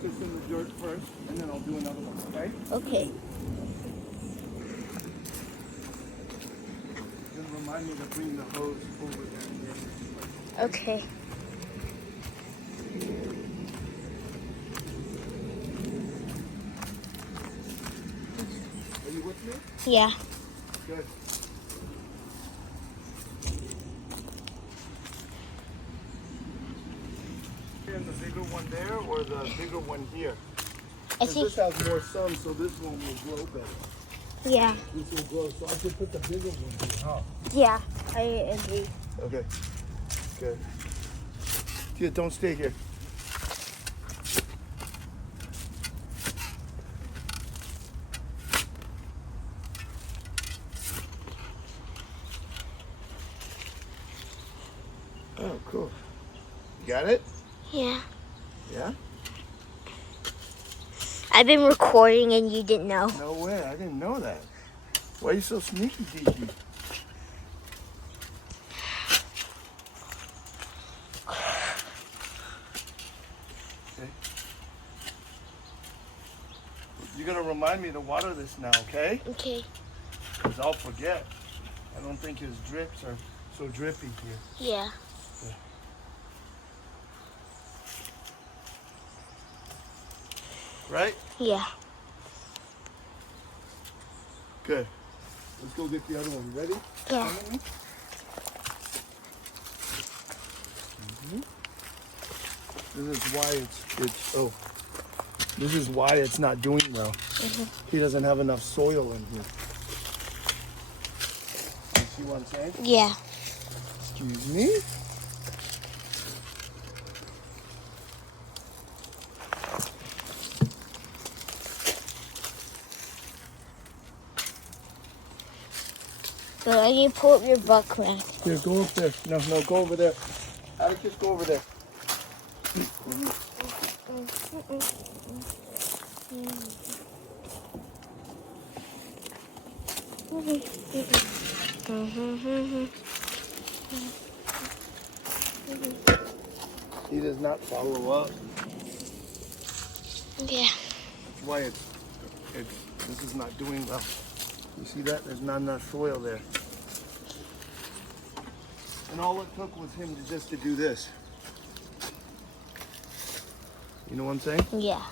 put this in the dirt first, and then I'll do another one, okay? Okay. Then remind me to bring the hose over there. Okay. Are you with me? Yeah. Good. And the bigger one there or the bigger one here? I Because think. this has more sun, so this one will grow better. Yeah. This will grow, so I could put the bigger one here, huh? Yeah. I agree. Okay. Good. Here, don't stay here. Oh, cool. You got it? Yeah. Yeah? I've been recording and you didn't know. No way, I didn't know that. Why are you so sneaky, DG? Okay. You're gonna remind me to water this now, okay? Okay. Because I'll forget. I don't think his drips are so drippy here. Yeah. Right? Yeah. Good. Let's go get the other one. Ready? Yeah. This is why this is why it's not doing well. He doesn't have enough soil in here. You see what I'm saying? Yeah. Excuse me? But I need to pull up your butt crack. Here, go up there. No, go over there. Atticus, go over there. He does not follow up. Yeah. That's why this is not doing well. You see that? There's not enough soil there. And all it took was him to do this. You know what I'm saying? Yeah.